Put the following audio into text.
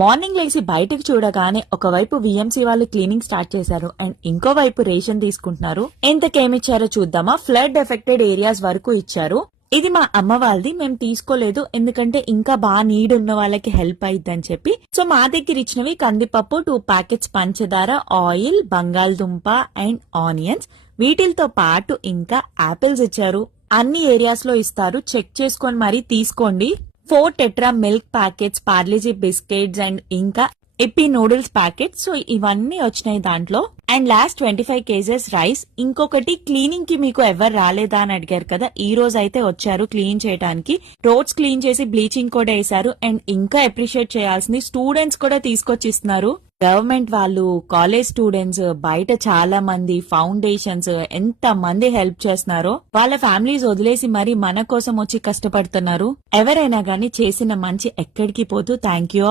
Morning లేసి బయటకు చూడగానే ఒకవైపు విఎంసీ వాళ్ళు క్లీనింగ్ స్టార్ట్ చేశారు అండ్ ఇంకోవైపు రేషన్ తీసుకుంటున్నారు. ఎంతకేమిచ్చారో చూద్దామా. ఫ్లడ్ ఎఫెక్టెడ్ ఏరియాస్ వరకు ఇచ్చారు. ఇది మా అమ్మ వాళ్ళది, మేము తీసుకోలేదు ఎందుకంటే ఇంకా బాగా నీడ్ ఉన్న వాళ్ళకి హెల్ప్ అయిద్దని చెప్పి. సో మా దగ్గర ఇచ్చినవి కందిపప్పు, 2 ప్యాకెట్స్ పంచదార, ఆయిల్, బంగాళదుంప అండ్ ఆనియన్స్. వీటితో పాటు ఇంకా ఆపిల్స్ ఇచ్చారు. అన్ని ఏరియాస్ లో ఇస్తారు, చెక్ చేసుకొని మరీ తీసుకోండి. 4 tetra milk packets, Parle-G biscuits and ఇంకా ఎప్పీ నూడిల్స్ ప్యాకెట్. సో ఇవన్నీ వచ్చినాయి దాంట్లో. And last 25 kgs rice. ఇంకొకటి, క్లీనింగ్ కి మీకు ఎవరు రాలేదా అని అడిగారు కదా, ఈ రోజు అయితే వచ్చారు క్లీన్ చేయడానికి. రోడ్స్ క్లీన్ చేసి బ్లీచింగ్ కూడా వేశారు. అండ్ ఇంకా అప్రిషియేట్ చేయాల్సింది, స్టూడెంట్స్ కూడా తీసుకొచ్చి ఇస్తున్నారు. గవర్నమెంట్ వాళ్ళు, కాలేజ్ స్టూడెంట్స్, బయట చాలా మంది ఫౌండేషన్స్ ఎంత మంది హెల్ప్ చేస్తున్నారో. వాళ్ళ ఫ్యామిలీస్ వదిలేసి మరి మన కోసం వచ్చి కష్టపడుతున్నారు. ఎవరైనా గానీ చేసిన మంచి ఎక్కడికి పోతూ థ్యాంక్ యూ.